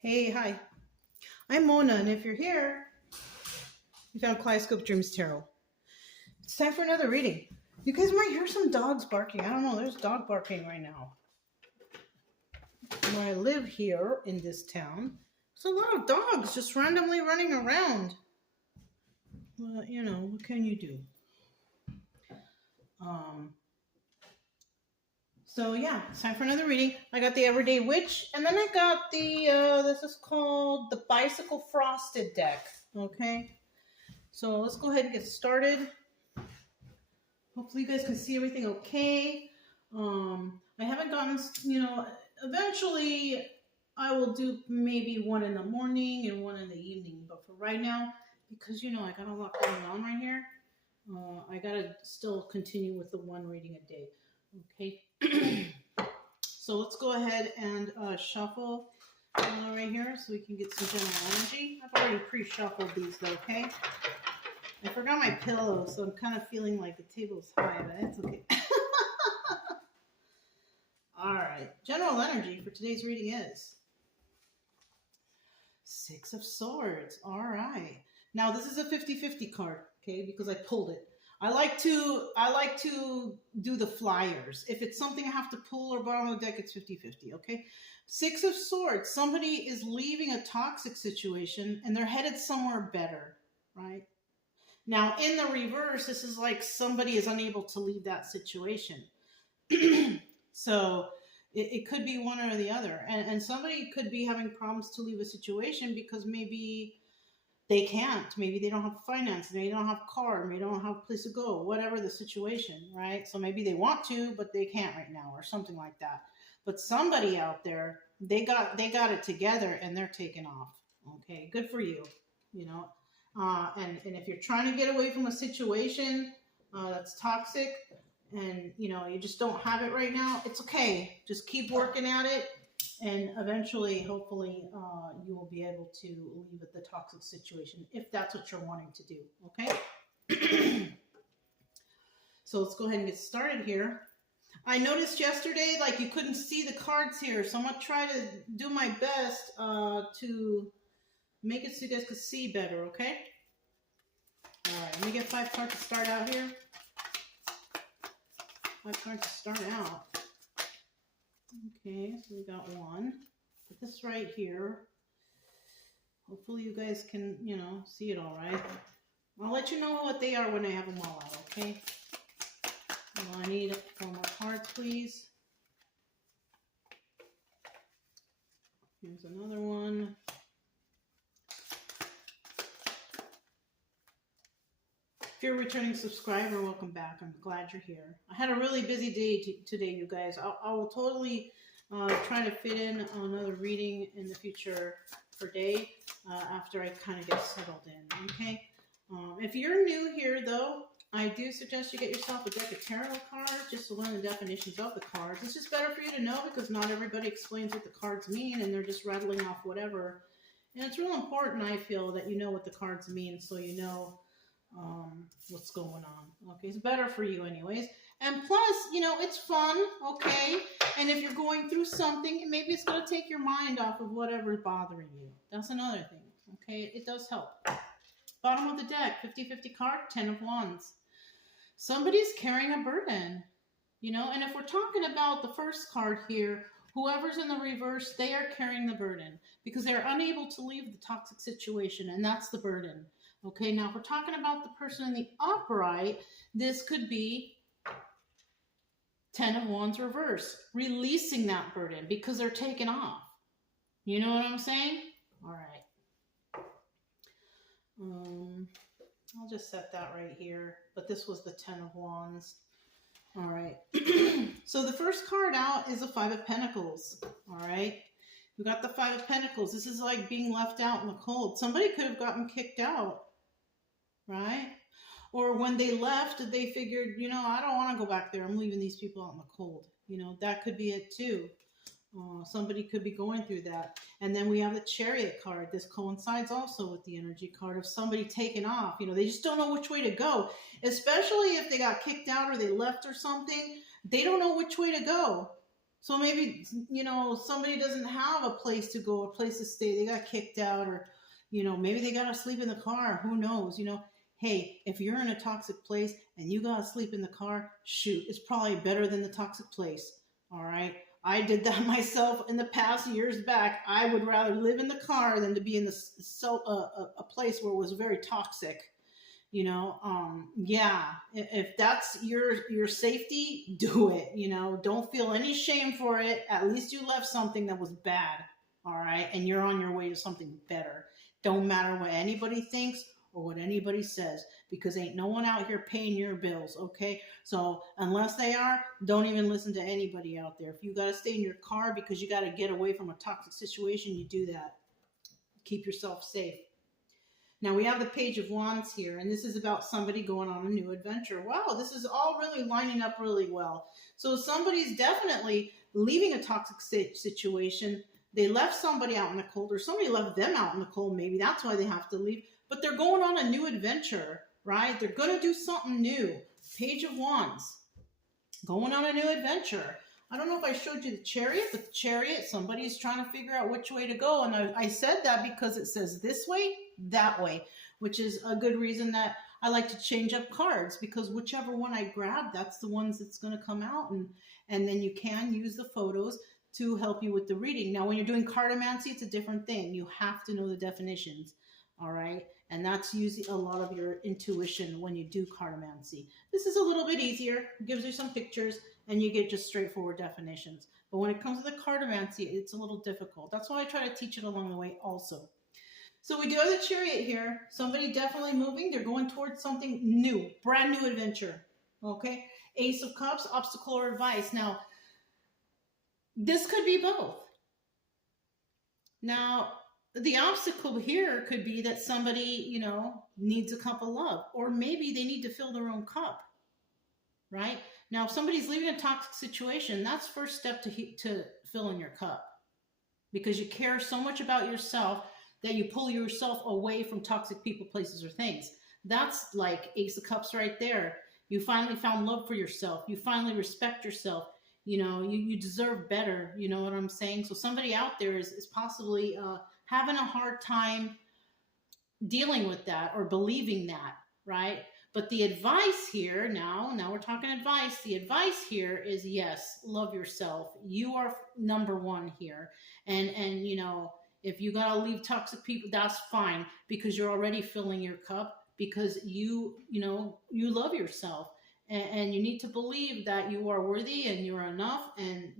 Hey, hi. I'm Mona, and if you're here, you found Kaleidoscope Dreams Tarot. It's time for another reading. You guys might hear some dogs barking. I don't know, there's dog barking right now. Where I live here in this town, there's a lot of dogs just randomly running around. Well, what can you do? Um, so yeah, it's time for another reading. I got the Everyday Witch, and then I got this is called the Bicycle Frosted deck. Okay, so let's go ahead and get started. Hopefully you guys can see everything okay. I haven't gotten, eventually I will do maybe one in the morning and one in the evening. But for right now, because, I got a lot going on right here, I got to still continue with the one reading a day. Okay. So let's go ahead and shuffle right here so we can get some general energy. I've already pre-shuffled these though, okay? I forgot my pillow, so I'm kind of feeling like the table's high, but it's okay. All right. General energy for today's reading is Six of Swords. All right. Now, this is a 50-50 card, okay, because I pulled it. I like to do the flyers. If it's something I have to pull or bottom of the deck, it's 50-50, okay? Six of Swords. Somebody is leaving a toxic situation, and they're headed somewhere better, right? Now, in the reverse, this is like somebody is unable to leave that situation. So it could be one or the other. And somebody could be having problems to leave a situation because maybe they can't. Maybe they don't have finance. Maybe they don't have a car. Maybe they don't have a place to go. Whatever the situation, right? So maybe they want to, but they can't right now or something like that. But somebody out there, they got it together and they're taking off. Okay, good for you, And if you're trying to get away from a situation that's toxic and, you just don't have it right now, it's okay. Just keep working at it. And eventually, hopefully, you will be able to leave the toxic situation if that's what you're wanting to do. Okay? So let's go ahead and get started here. I noticed yesterday, like, you couldn't see the cards here. So I'm going to try to do my best to make it so you guys could see better, okay? All right, let me get 5 cards to start out here. 5 cards to start out. Okay, so we got one. Put this right here. Hopefully you guys can, see it all right. I'll let you know what they are when I have them all out, okay? Well, I need 4 more cards, please. Here's another one. If you're a returning subscriber, welcome back. I'm glad you're here. I had a really busy day today, you guys. I will totally try to fit in another reading in the future per day after I kind of get settled in, okay? If you're new here, though, I do suggest you get yourself a deck of tarot cards just to learn the definitions of the cards. It's just better for you to know because not everybody explains what the cards mean and they're just rattling off whatever. And it's real important, I feel, that you know what the cards mean so you know what's going on. Okay, it's better for you anyways. And plus, it's fun, okay? And if you're going through something, maybe it's going to take your mind off of whatever's bothering you. That's another thing, okay? It does help. Bottom of the deck, 50-50 card, 10 of Wands. Somebody's carrying a burden, and if we're talking about the first card here, whoever's in the reverse, they are carrying the burden because they're unable to leave the toxic situation, and that's the burden. Okay, now if we're talking about the person in the upright, this could be 10 of Wands reverse, releasing that burden because they're taken off. You know what I'm saying? All right. I'll just set that right here. But this was the 10 of Wands. All right. So the first card out is the 5 of Pentacles. All right. We got the 5 of Pentacles. This is like being left out in the cold. Somebody could have gotten kicked out. Right? Or when they left, they figured, I don't want to go back there. I'm leaving these people out in the cold. That could be it too. Somebody could be going through that. And then we have the Chariot card. This coincides also with the energy card of somebody taking off. They just don't know which way to go. Especially if they got kicked out or they left or something. They don't know which way to go. So maybe, somebody doesn't have a place to go, a place to stay. They got kicked out, or, maybe they got to sleep in the car. Who knows? Hey, if you're in a toxic place and you got to sleep in the car, shoot, it's probably better than the toxic place. All right. I did that myself in the past, years back. I would rather live in the car than to be in a place where it was very toxic. Yeah, if that's your safety, do it. Don't feel any shame for it. At least you left something that was bad. All right. And you're on your way to something better. Don't matter what anybody thinks or what anybody says, because ain't no one out here paying your bills. Okay. So unless they are, don't even listen to anybody out there. If you got to stay in your car because you got to get away from a toxic situation, you do that. Keep yourself safe. Now we have the Page of Wands here, and this is about somebody going on a new adventure. Wow, this is all really lining up really well. So somebody's definitely leaving a toxic situation. They left somebody out in the cold, or somebody left them out in the cold. Maybe that's why they have to leave. But they're going on a new adventure, right? They're going to do something new. Page of Wands, going on a new adventure. I don't know if I showed you the Chariot, but the Chariot, somebody's trying to figure out which way to go. And I said that because it says this way, that way, which is a good reason that I like to change up cards, because whichever one I grab, that's the ones that's going to come out. And then you can use the photos to help you with the reading. Now, when you're doing cartomancy, it's a different thing. You have to know the definitions. All right. And that's using a lot of your intuition when you do cartomancy. This is a little bit easier. It gives you some pictures and you get just straightforward definitions. But when it comes to the cartomancy, it's a little difficult. That's why I try to teach it along the way also. So we do have the Chariot here. Somebody definitely moving. They're going towards something new, brand new adventure. Okay. Ace of Cups, obstacle or advice. Now, this could be both. Now, the obstacle here could be that somebody, needs a cup of love, or maybe they need to fill their own cup, right? Now, if somebody's leaving a toxic situation, that's first step to filling your cup, because you care so much about yourself that you pull yourself away from toxic people, places, or things. That's like Ace of Cups right there. You finally found love for yourself. You finally respect yourself. You deserve better. You know what I'm saying? So somebody out there is possibly having a hard time dealing with that or believing that, right? But the advice here, now we're talking advice. The advice here is, yes, love yourself. You are number one here. And if you got to leave toxic people, that's fine, because you're already filling your cup, because you love yourself. And you need to believe that you are worthy and you're enough, and,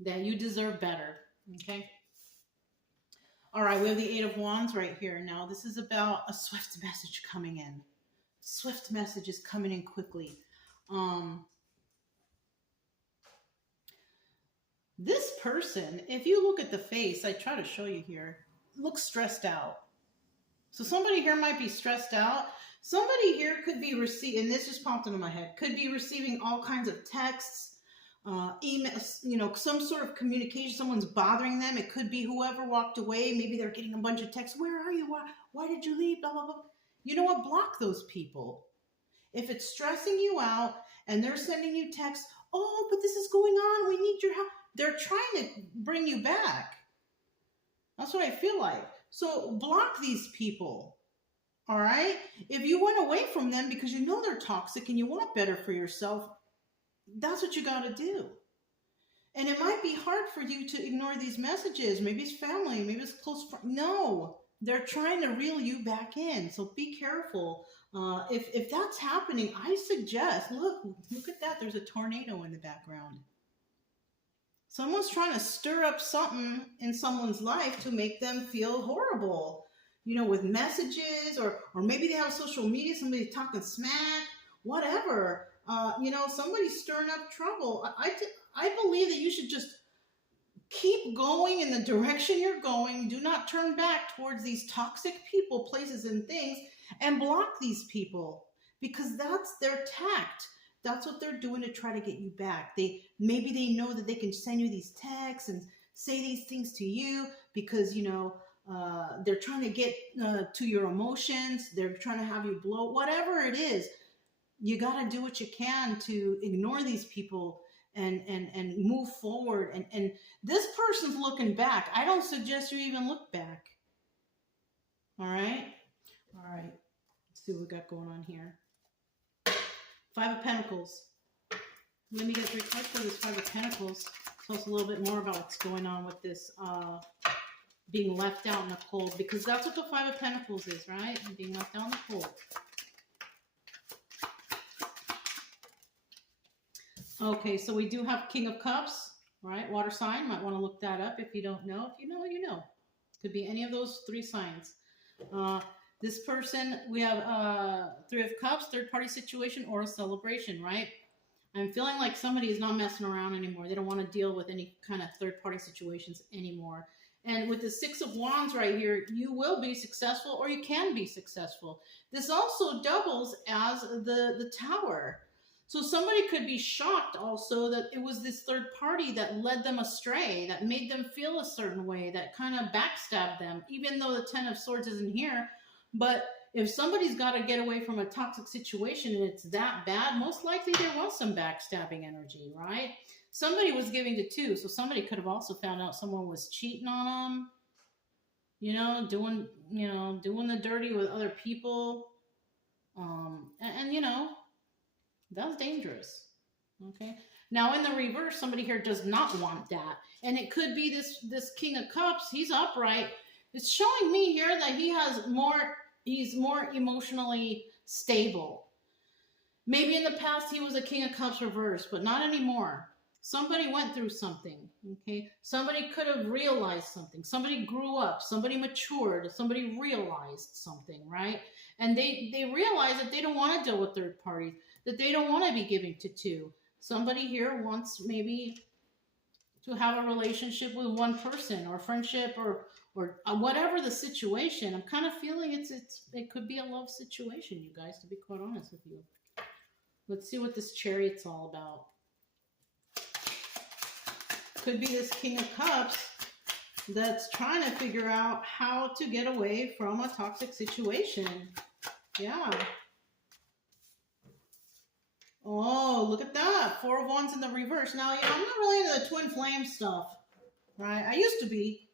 that you deserve better. Okay. All right. We have the Eight of Wands right here. Now, this is about a swift message coming in. Swift message is coming in quickly. This person, if you look at the face, I try to show you here, looks stressed out. So somebody here might be stressed out. Somebody here could be receiving, and this just popped into my head, could be receiving all kinds of texts, emails, some sort of communication. Someone's bothering them. It could be whoever walked away. Maybe they're getting a bunch of texts. Where are you? Why did you leave? Blah, blah, blah. You know what? Block those people. If it's stressing you out and they're sending you texts, oh, but this is going on, we need your help. They're trying to bring you back. That's what I feel like. So block these people. All right. If you went away from them because you know they're toxic and you want better for yourself, that's what you got to do. And it might be hard for you to ignore these messages. Maybe it's family, maybe it's close friends. No, they're trying to reel you back in. So be careful. If that's happening, I suggest, look at that. There's a tornado in the background. Someone's trying to stir up something in someone's life to make them feel horrible, with messages, or maybe they have social media, somebody's talking smack, whatever. Somebody's stirring up trouble. I believe that you should just keep going in the direction you're going. Do not turn back towards these toxic people, places, and things, and block these people, because that's their tact. That's what they're doing to try to get you back. Maybe they know that they can send you these texts and say these things to you because, they're trying to get to your emotions. They're trying to have you blow, whatever it is. You got to do what you can to ignore these people and move forward. And this person's looking back. I don't suggest you even look back. All right? All right. Let's see what we got going on here. Five of Pentacles. Let me get 3 cards for this Five of Pentacles. Tell us a little bit more about what's going on with this being left out in the cold, because that's what the Five of Pentacles is, right? Being left out in the cold. Okay, so we do have King of Cups, right? Water sign. Might want to look that up if you don't know. If you know, you know. Could be any of those 3 signs. This person, we have 3 of Cups, third party situation, or a celebration, right? I'm feeling like somebody is not messing around anymore. They don't want to deal with any kind of third party situations anymore. And with the 6 of Wands right here, you will be successful, or you can be successful. This also doubles as the Tower. So somebody could be shocked also that it was this third party that led them astray, that made them feel a certain way, that kind of backstabbed them, even though the 10 of Swords isn't here. But if somebody's got to get away from a toxic situation and it's that bad, most likely there was some backstabbing energy, right? Somebody was giving to 2, so somebody could have also found out someone was cheating on them, you know, doing the dirty with other people, and you know, that's dangerous. Okay. Now in the reverse, somebody here does not want that, and it could be this King of Cups. He's upright. It's showing me here that he's more emotionally stable. Maybe in the past he was a King of Cups reverse, but not anymore. Somebody went through something, okay? Somebody could have realized something. Somebody grew up. Somebody matured. Somebody realized something, right? And they realize that they don't want to deal with third parties, that they don't want to be giving to 2. Somebody here wants maybe to have a relationship with one person, or friendship, or whatever the situation. I'm kind of feeling it could be a love situation, you guys, to be quite honest with you. Let's see what this Chariot's all about. Could be this King of Cups that's trying to figure out how to get away from a toxic situation. Yeah. Oh, look at that. 4 of Wands in the reverse. Now, you know, I'm not really into the twin flame stuff, right? I used to be,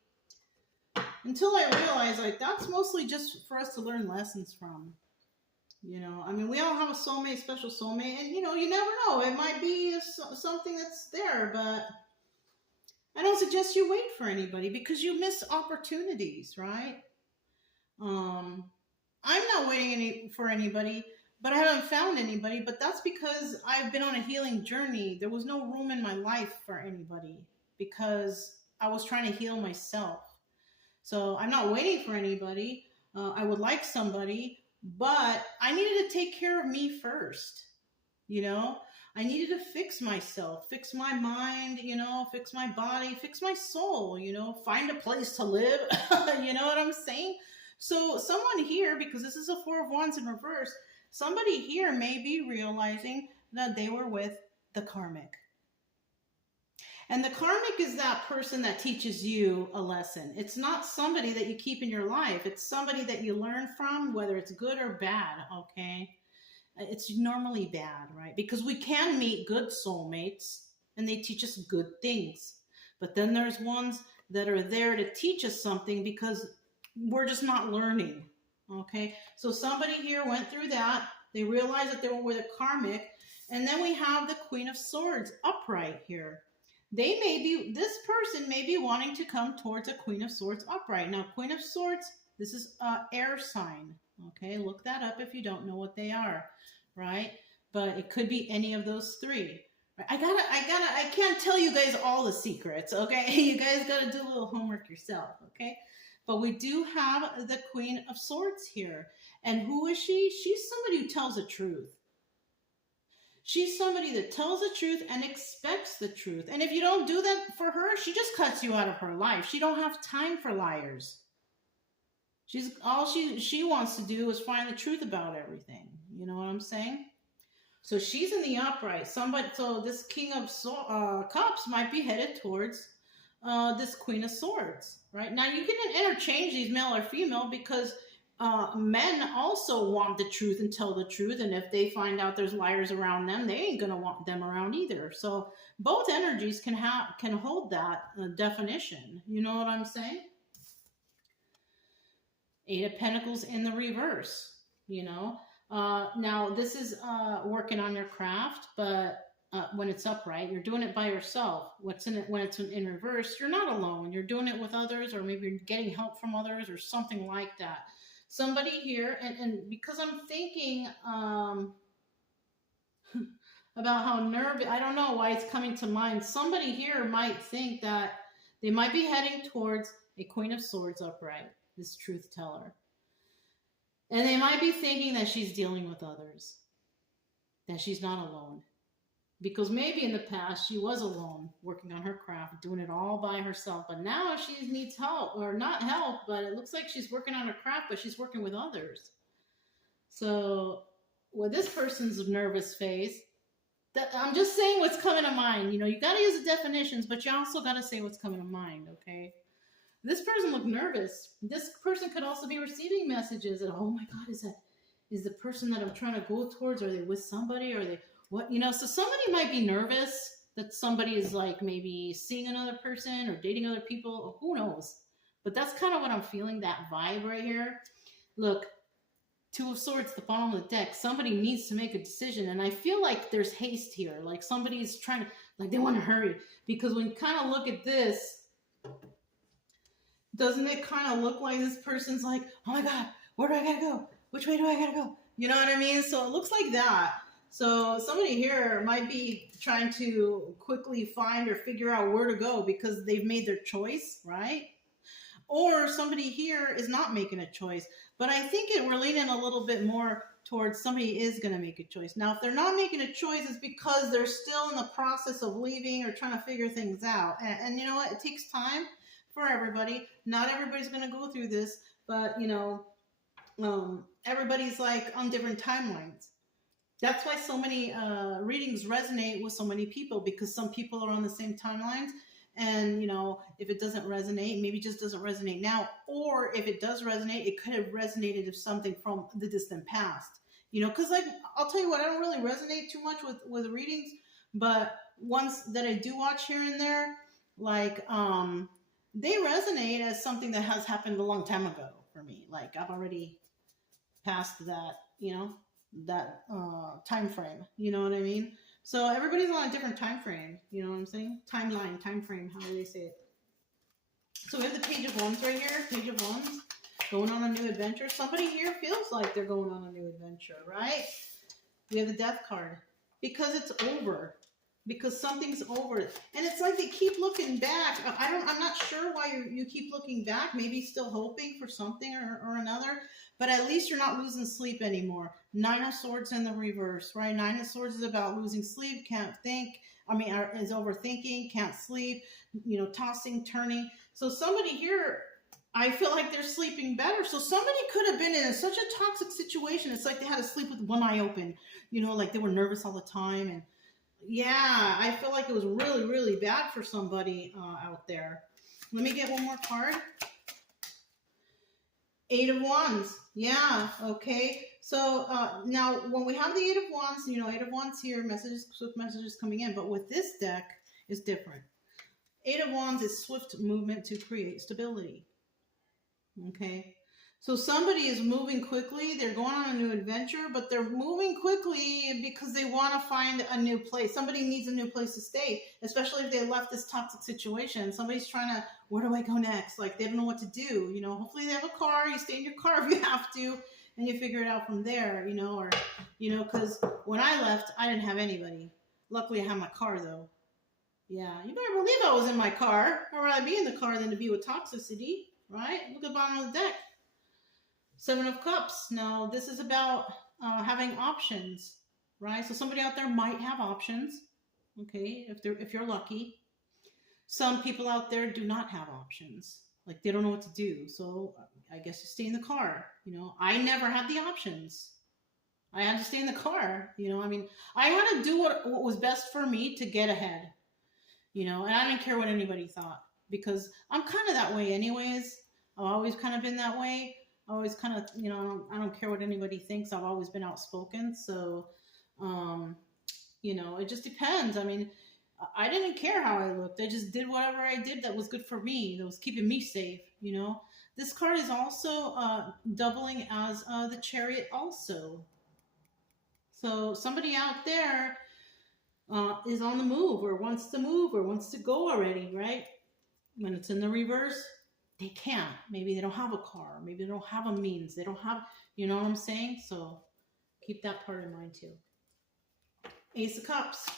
until I realized, like, that's mostly just for us to learn lessons from. You know, I mean, we all have a soulmate, special soulmate, and, you know, you never know. It might be something that's there, but I don't suggest you wait for anybody, because you miss opportunities, right? I'm not waiting for anybody, but I haven't found anybody, but that's because I've been on a healing journey. There was no room in my life for anybody because I was trying to heal myself. So I'm not waiting for anybody. I would like somebody, but I needed to take care of me first. You know, I needed to fix myself, fix my mind, you know, fix my body, fix my soul, you know, find a place to live. You know what I'm saying? So someone here, because this is a 4 of Wands in reverse, somebody here may be realizing that they were with the karmic. And the karmic is that person that teaches you a lesson. It's not somebody that you keep in your life. It's somebody that you learn from, whether it's good or bad, okay? It's normally bad, right? Because we can meet good soulmates and they teach us good things. But then there's ones that are there to teach us something because we're just not learning, okay? So somebody here went through that. They realized that they were with a karmic. And then we have the Queen of Swords upright here. This person may be wanting to come towards a Queen of Swords upright. Now, Queen of Swords, this is an air sign, okay? Look that up if you don't know what they are, right? But it could be any of those 3. I can't tell you guys all the secrets, okay? You guys gotta do a little homework yourself, okay? But we do have the Queen of Swords here. And who is she? She's somebody who tells the truth. She's somebody that tells the truth and expects the truth. And if you don't do that for her, she just cuts you out of her life. She don't have time for liars. All she wants to do is find the truth about everything. You know what I'm saying? So she's in the upright. So this King of Cups might be headed towards this Queen of Swords, right? Now you can interchange these male or female because men also want the truth and tell the truth, and if they find out there's liars around them, they ain't gonna want them around either. So both energies can hold that definition. You know what I'm saying? Eight of Pentacles in the reverse. You know, now this is working on your craft, but when it's upright, you're doing it by yourself. What's in it when it's in reverse? You're not alone. You're doing it with others, or maybe you're getting help from others, or something like that. Somebody here, and because I'm thinking about how nervous, I don't know why it's coming to mind. Somebody here might think that they might be heading towards a Queen of Swords upright, this truth teller. And they might be thinking that she's dealing with others, that she's not alone. Because maybe in the past she was alone, working on her craft, doing it all by herself. But now she needs help, or not help, but it looks like she's working on her craft, but she's working with others. So with this person's nervous phase, I'm just saying what's coming to mind. You know, you got to use the definitions, but you also got to say what's coming to mind, okay? This person looked nervous. This person could also be receiving messages that, oh my God, is the person that I'm trying to go towards, are they with somebody, or are they... What, you know, so somebody might be nervous that somebody is like maybe seeing another person or dating other people. Who knows? But that's kind of what I'm feeling, that vibe right here. Look, Two of Swords, the bottom of the deck. Somebody needs to make a decision. And I feel like there's haste here. Like somebody's trying to, like they want to hurry. Because when you kind of look at this, doesn't it kind of look like this person's like, oh my God, where do I got to go? Which way do I got to go? You know what I mean? So it looks like that. So somebody here might be trying to quickly find or figure out where to go because they've made their choice, right? Or somebody here is not making a choice. But I think we're leaning a little bit more towards somebody is going to make a choice. Now, if they're not making a choice, it's because they're still in the process of leaving or trying to figure things out. And you know what? It takes time for everybody. Not everybody's going to go through this, but, you know, everybody's like on different timelines. That's why so many readings resonate with so many people, because some people are on the same timelines. And, you know, if it doesn't resonate, maybe it just doesn't resonate now. Or if it does resonate, it could have resonated with something from the distant past. You know, because like, I'll tell you what, I don't really resonate too much with readings. But ones that I do watch here and there, like, they resonate as something that has happened a long time ago for me. Like, I've already passed that, you know, that time frame, you know what I mean? So everybody's on a different time frame, you know what I'm saying? Timeline, time frame, how do they say it? So we have the Page of Wands right here, Page of Wands, going on a new adventure. Somebody here feels like they're going on a new adventure, right? We have the Death card, because it's over, because something's over. And it's like they keep looking back. I'm not sure why you keep looking back, maybe still hoping for something or another. But at least you're not losing sleep anymore. Nine of Swords in the reverse, right? Nine of Swords is about losing sleep, can't think. I mean, is overthinking, can't sleep, you know, tossing, turning. So somebody here, I feel like they're sleeping better. So somebody could have been in such a toxic situation. It's like they had to sleep with one eye open, you know, like they were nervous all the time. And yeah, I feel like it was really, really bad for somebody out there. Let me get one more card. Eight of Wands. Yeah, okay. So now when we have the Eight of Wands, you know, Eight of Wands here, messages, swift messages coming in. But with this deck, it's different. Eight of Wands is swift movement to create stability. Okay. So somebody is moving quickly. They're going on a new adventure, but they're moving quickly because they want to find a new place. Somebody needs a new place to stay, especially if they left this toxic situation. Somebody's trying to, where do I go next? Like, they don't know what to do. You know, hopefully they have a car. You stay in your car if you have to, and you figure it out from there, you know, or, you know, because when I left, I didn't have anybody. Luckily, I have my car, though. Yeah, you better believe I was in my car. I'd rather be in the car than to be with toxicity, right? Look at the bottom of the deck. Seven of Cups. Now, this is about having options, right? So somebody out there might have options, okay, if you're lucky. Some people out there do not have options. Like, they don't know what to do. So I guess you stay in the car. You know, I never had the options. I had to stay in the car. You know, I mean, I had to do what was best for me to get ahead. You know, and I didn't care what anybody thought, because I'm kind of that way anyways. I've always kind of been that way. I always kind of, I don't care what anybody thinks. I've always been outspoken. So, um, it just depends. I mean, I didn't care how I looked. I just did whatever I did that was good for me, that was keeping me safe. This card is also doubling as the Chariot also. So somebody out there is on the move or wants to move or wants to go already, right? When it's in the reverse, they can't. Maybe they don't have a car. Maybe they don't have a means. They don't have, you know what I'm saying? So keep that part in mind too. Ace of Cups.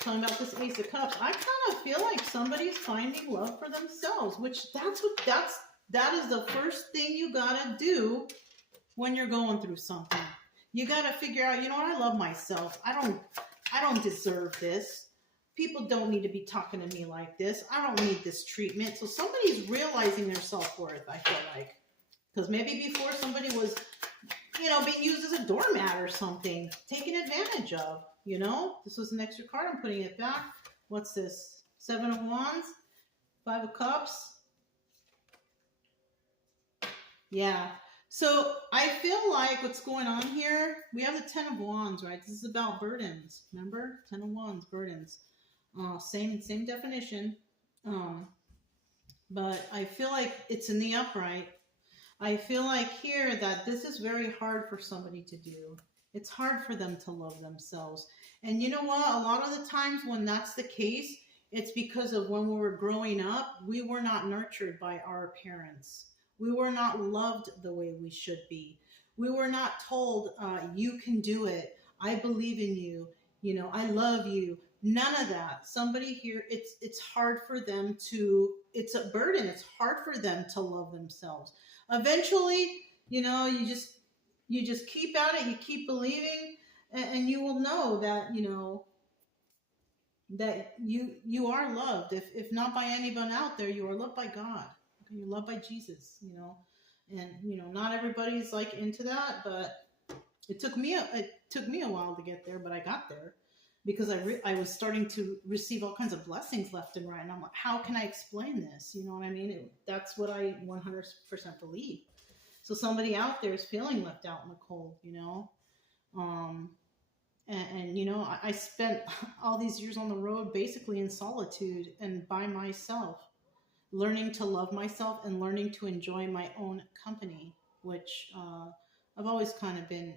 Talking about this Ace of Cups, I kind of feel like somebody's finding love for themselves, which that is the first thing you gotta do when you're going through something. You gotta figure out, I love myself. I don't deserve this. People don't need to be talking to me like this. I don't need this treatment. So somebody's realizing their self-worth, I feel like. Because maybe before somebody was, being used as a doormat or something, taken advantage of, This was an extra card. I'm putting it back. What's this? 7 of Wands, 5 of Cups. Yeah. So I feel like what's going on here, we have the 10 of Wands, right? This is about burdens. Remember? 10 of Wands, burdens. Same definition. But I feel like it's in the upright. I feel like here that this is very hard for somebody to do. It's hard for them to love themselves. And you know what? A lot of the times when that's the case, it's because of when we were growing up, we were not nurtured by our parents. We were not loved the way we should be. We were not told, you can do it. I believe in you. I love you. None of that. Somebody here, it's hard for them to, it's a burden. It's hard for them to love themselves. Eventually, you just keep at it. You keep believing, and you will know that, that you are loved. If not by anyone out there, you are loved by God. You're loved by Jesus, and not everybody's like into that, but it took me a while to get there, but I got there because I was starting to receive all kinds of blessings left and right, and I'm like, how can I explain this? You know what I mean? That's what I 100% believe. So somebody out there is feeling left out in the cold, I spent all these years on the road basically in solitude and by myself, learning to love myself and learning to enjoy my own company, which I've always kind of been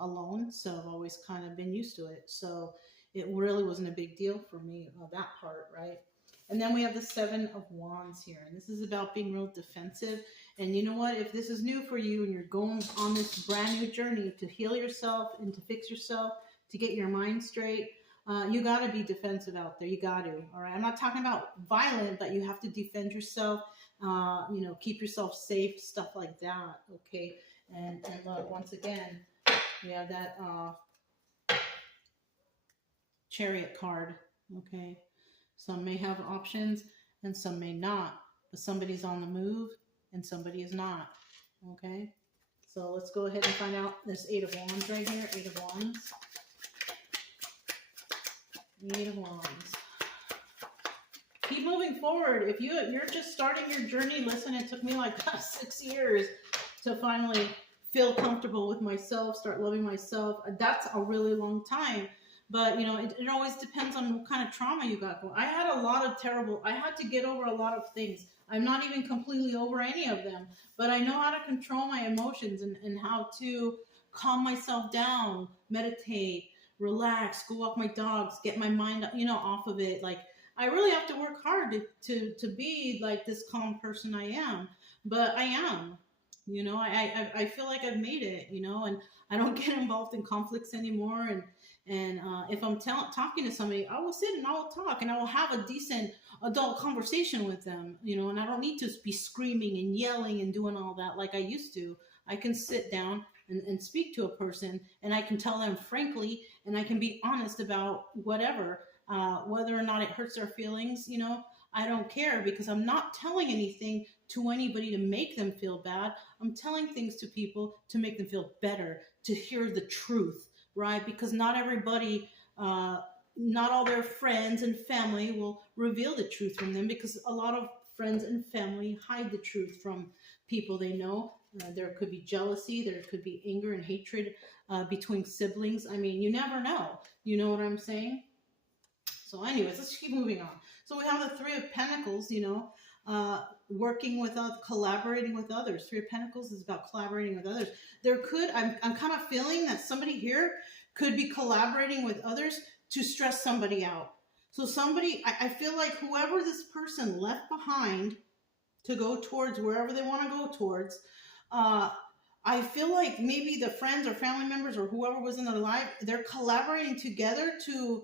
alone, so I've always kind of been used to it. So it really wasn't a big deal for me, that part, right? And then we have the 7 of Wands here, and this is about being real defensive. And you know what? If this is new for you and you're going on this brand new journey to heal yourself and to fix yourself, to get your mind straight, you got to be defensive out there. You got to. All right. I'm not talking about violent, but you have to defend yourself. Keep yourself safe, stuff like that. Okay. And look, once again, we have that Chariot card. Okay. Some may have options and some may not, but somebody's on the move and somebody is not. Okay. So let's go ahead and find out this 8 of Wands right here. 8 of Wands. 8 of Wands. Keep moving forward. If you're just starting your journey, listen, it took me like 6 years to finally feel comfortable with myself, start loving myself. That's a really long time. But, it always depends on what kind of trauma you got going. I had to get over a lot of things. I'm not even completely over any of them, but I know how to control my emotions and how to calm myself down, meditate, relax, go walk my dogs, get my mind, off of it. Like, I really have to work hard to be like this calm person I am, but I am, I feel like I've made it, and I don't get involved in conflicts anymore. And if I'm talking to somebody, I will sit and I will talk and I will have a decent adult conversation with them, and I don't need to be screaming and yelling and doing all that like I used to. I can sit down and speak to a person, and I can tell them frankly, and I can be honest about whatever, whether or not it hurts their feelings, I don't care, because I'm not telling anything to anybody to make them feel bad. I'm telling things to people to make them feel better, to hear the truth, right? Because not everybody, not all their friends and family will reveal the truth from them, because a lot of friends and family hide the truth from people they know. There could be jealousy, there could be anger and hatred between siblings. I mean, you never know. You know what I'm saying? So anyways, let's keep moving on. So we have the Three of Pentacles, working with others, collaborating with others. Three of Pentacles is about collaborating with others. I'm kind of feeling that somebody here could be collaborating with others to stress somebody out. So I feel like whoever this person left behind to go towards wherever they want to go towards, I feel like maybe the friends or family members or whoever was in their life, they're collaborating together to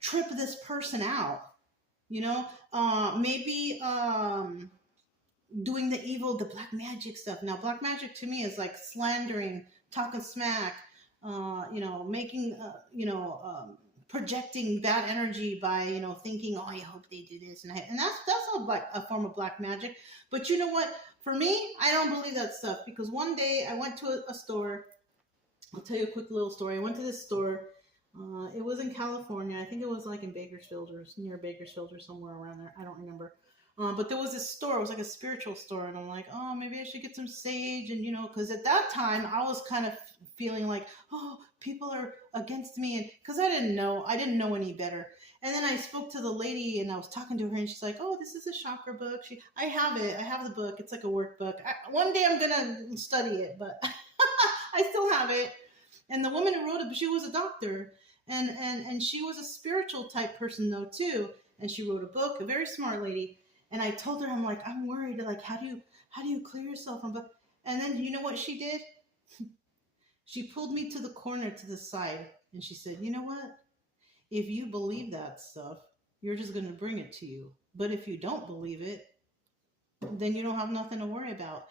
trip this person out. Maybe doing the black magic stuff. Now, black magic to me is like slandering, talking smack, making, projecting bad energy by, thinking, oh, I hope they do this. And that's a form of black magic. But you know what? For me, I don't believe that stuff, because one day I went to a store. I'll tell you a quick little story. I went to this store. It was in California. I think it was like in Bakersfield or near Bakersfield or somewhere around there. I don't remember. But there was this store. It was like a spiritual store. And I'm like, oh, maybe I should get some sage. And, because at that time I was kind of feeling like, oh, people are against me. And because I didn't know any better. And then I spoke to the lady and I was talking to her and she's like, oh, this is a chakra book. I have it. I have the book. It's like a workbook. One day I'm going to study it, but I still have it. And the woman who wrote it, she was a doctor. And she was a spiritual type person though too. And she wrote a book, a very smart lady. And I told her, I'm like, I'm worried. Like, how do you clear yourself from book? And then you know what she did? She pulled me to the corner to the side and she said, you know what? If you believe that stuff, you're just going to bring it to you. But if you don't believe it, then you don't have nothing to worry about.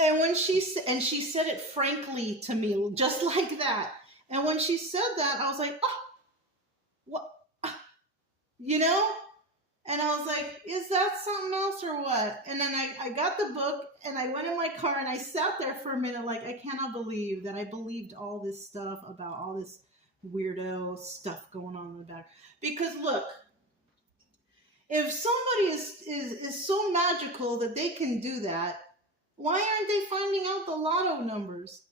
And when she said it frankly to me, just like that. And when she said that, I was like, oh, what? And I was like, is that something else or what? And then I got the book and I went in my car and I sat there for a minute like, I cannot believe that I believed all this stuff about all this weirdo stuff going on in the back. Because look, if somebody is so magical that they can do that, why aren't they finding out the lotto numbers?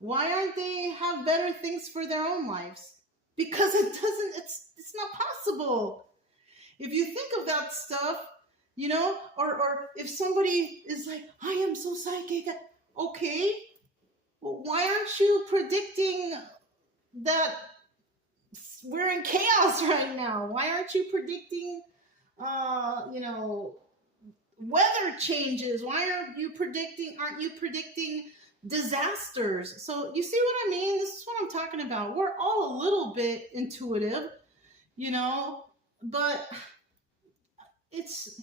Why aren't they have better things for their own lives? Because it's not possible. If you think of that stuff, or if somebody is like, I am so psychic, okay, well, why aren't you predicting that we're in chaos right now? Why aren't you predicting, weather changes? Why aren't you predicting disasters? So you see what I mean? This is what I'm talking about. We're all a little bit intuitive, but it's,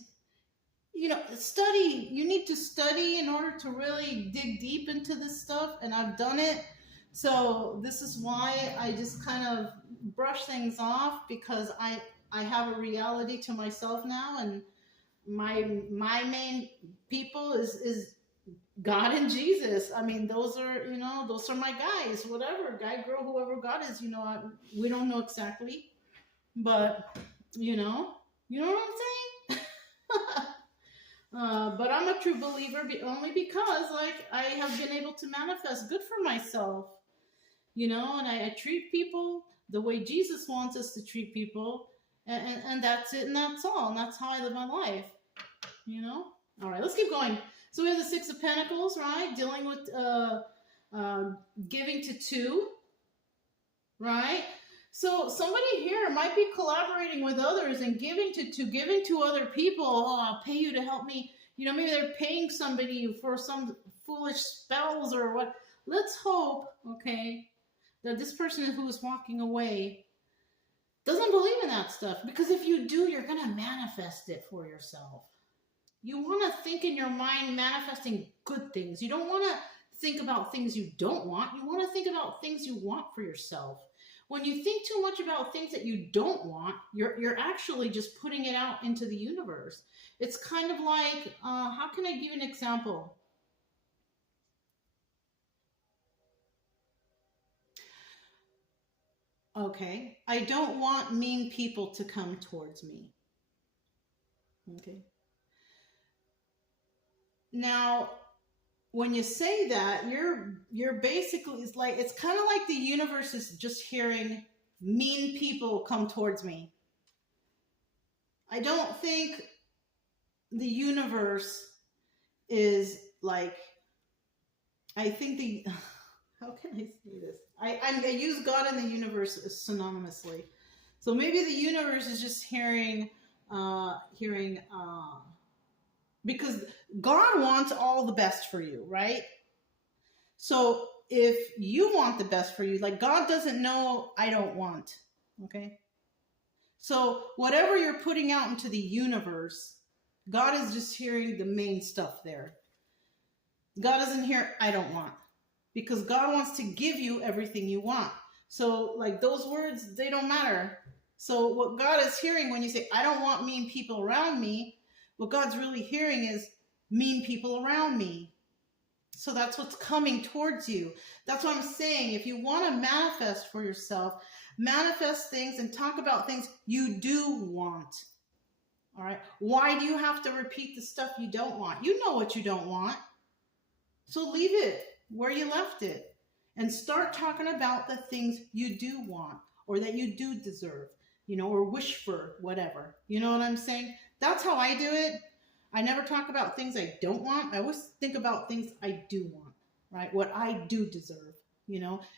study. You need to study in order to really dig deep into this stuff, and I've done it. So this is why I just kind of brush things off, because I have a reality to myself now, and my main people is God and Jesus. I mean, those are my guys, whatever, guy, girl, whoever God is, we don't know exactly, but you know what I'm saying? But I'm a true believer only because, like, I have been able to manifest good for myself, and I treat people the way Jesus wants us to treat people, and that's it, and that's all, and that's how I live my life, All right, let's keep going. So we have the Six of Pentacles, right? Dealing with giving to two, right? So somebody here might be collaborating with others and giving to other people. Oh, I'll pay you to help me. Maybe they're paying somebody for some foolish spells or what. Let's hope, okay, that this person who is walking away doesn't believe in that stuff. Because if you do, you're going to manifest it for yourself. You want to think in your mind manifesting good things. You don't want to think about things you don't want. You want to think about things you want for yourself. When you think too much about things that you don't want, you're actually just putting it out into the universe. It's kind of like, how can I give you an example? Okay, I don't want mean people to come towards me. Okay, Now, when you say that, you're basically, it's kind of like the universe is just hearing mean people come towards me. I don't think the universe is like, I think the how can I say this? I use God and the universe synonymously. So maybe the universe is just hearing because God wants all the best for you, right? So if you want the best for you, like God doesn't know I don't want, okay? So whatever you're putting out into the universe, God is just hearing the main stuff there. God doesn't hear I don't want, because God wants to give you everything you want. So like those words, they don't matter. So what God is hearing when you say I don't want mean people around me, what God's really hearing is mean people around me. So that's what's coming towards you. That's what I'm saying. If you want to manifest for yourself, manifest things and talk about things you do want. All right. Why do you have to repeat the stuff you don't want? You know what you don't want. So leave it where you left it and start talking about the things you do want or that you do deserve, or wish for, whatever. You know what I'm saying? That's how I do it. I never talk about things I don't want. I always think about things I do want, right? What I do deserve,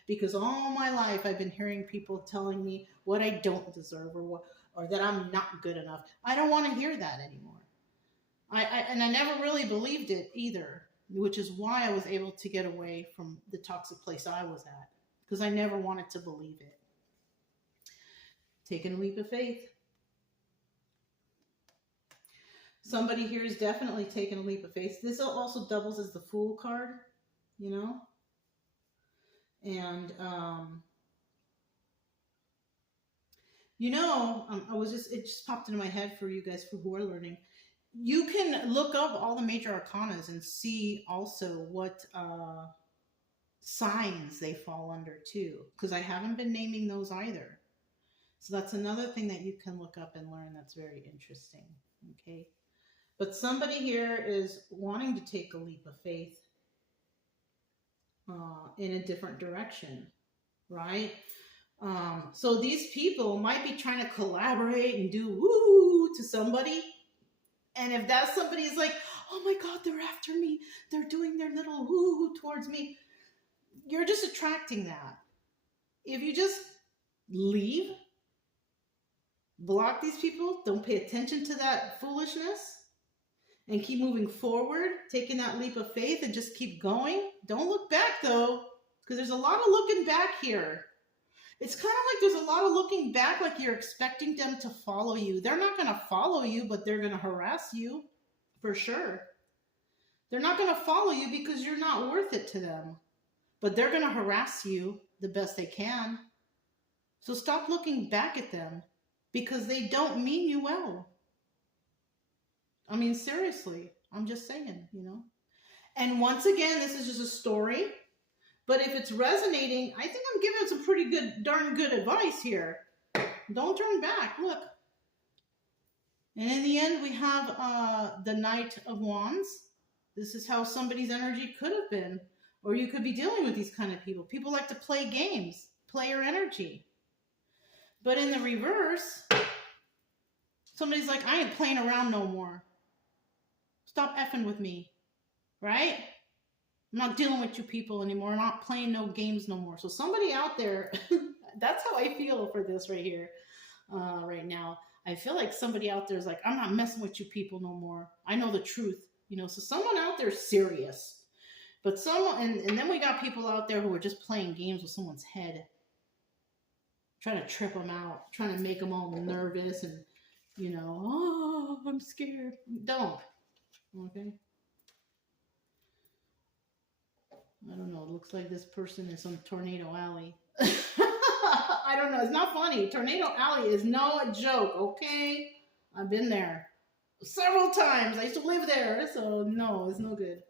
because all my life I've been hearing people telling me what I don't deserve or that I'm not good enough. I don't want to hear that anymore. I never really believed it either, which is why I was able to get away from the toxic place I was at, because I never wanted to believe it. Taking a leap of faith. Somebody here is definitely taking a leap of faith. This also doubles as the Fool card, and it just popped into my head for you guys who are learning. You can look up all the major arcanas and see also what signs they fall under too, because I haven't been naming those either. So that's another thing that you can look up and learn that's very interesting, okay? But somebody here is wanting to take a leap of faith in a different direction, right? So these people might be trying to collaborate and do woo to somebody. And if that somebody is like, oh my God, they're after me, they're doing their little woo towards me, you're just attracting that. If you just leave, block these people, don't pay attention to that foolishness, and keep moving forward, taking that leap of faith and just keep going. Don't look back though, because there's a lot of looking back here. It's kind of like there's a lot of looking back, like you're expecting them to follow you. They're not going to follow you, but they're going to harass you for sure. They're not going to follow you because you're not worth it to them, but they're going to harass you the best they can. So stop looking back at them, because they don't mean you well. I mean, seriously, I'm just saying, And once again, this is just a story. But if it's resonating, I think I'm giving some pretty good, darn good advice here. Don't turn back. Look. And in the end, we have the Knight of Wands. This is how somebody's energy could have been. Or you could be dealing with these kind of people. People like to play games, player energy. But in the reverse, somebody's like, I ain't playing around no more. Stop effing with me, right? I'm not dealing with you people anymore. I'm not playing no games no more. So somebody out there, that's how I feel for this right here, right now. I feel like somebody out there is like, I'm not messing with you people no more. I know the truth, So someone out there is serious. But and then we got people out there who are just playing games with someone's head, trying to trip them out, trying to make them all nervous and, oh, I'm scared. Don't. Okay. I don't know. It looks like this person is on Tornado Alley. I don't know. It's not funny. Tornado Alley is no joke. Okay. I've been there several times. I used to live there. So no, it's no good.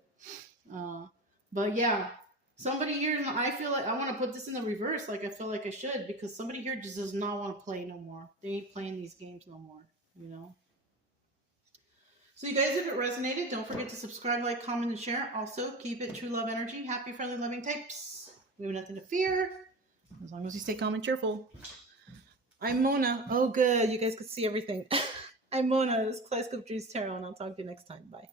But yeah, somebody here, I feel like I want to put this in the reverse. Like I feel like I should, because somebody here just does not want to play no more. They ain't playing these games no more, So you guys, if it resonated, don't forget to subscribe, like, comment, and share. Also, keep it true love energy. Happy, friendly, loving types. We have nothing to fear as long as you stay calm and cheerful. I'm Mona. Oh, good. You guys could see everything. I'm Mona. This is Kaleidoscope Dreams Tarot, and I'll talk to you next time. Bye.